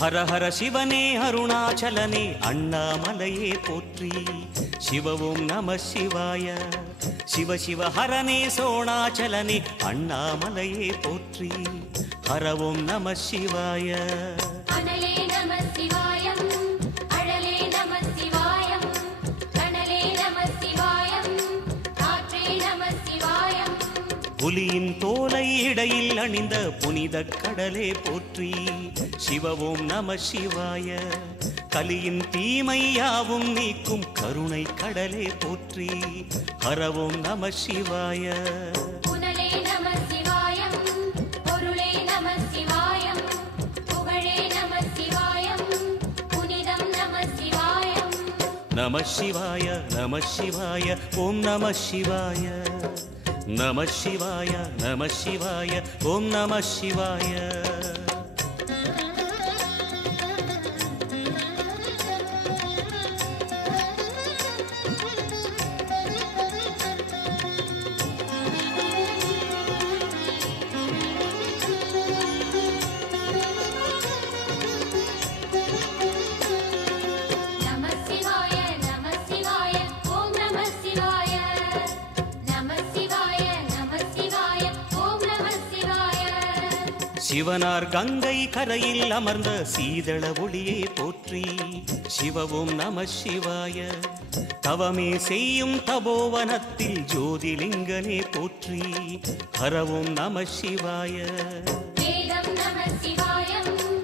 ஹர ஹர சிவனே அருணாச்சலனே அண்ணாமலையே போற்றி. சிவவும் நம சிவாய. சிவ சிவ ஹரனே சோணாச்சலனே அண்ணாமலையே போற்றி. ஹரவும் நம சிவாய. புலியின் தோலை இடையில் அணிந்த புனித கடலே போற்றி. சிவவும் நம சிவாய. கலியின் தீமையாவும் நீக்கும் கருணை கடலே போற்றி. ஹரவும் நம சிவாய. நம சிவாய நம சிவாய ஓம் நம சிவாய. நம சிவாய நம சிவாய ஓம் நம சிவாய. சிவனார் கங்கை கரையில் அமர்ந்த சீதள ஒளியே போற்றி. சிவவும் நம சிவாய. தவமே செய்யும் தபோவனத்தில் ஜோதிலிங்கனே போற்றி. ஹரவும் நம சிவாய. வேதம் நம சிவாயம்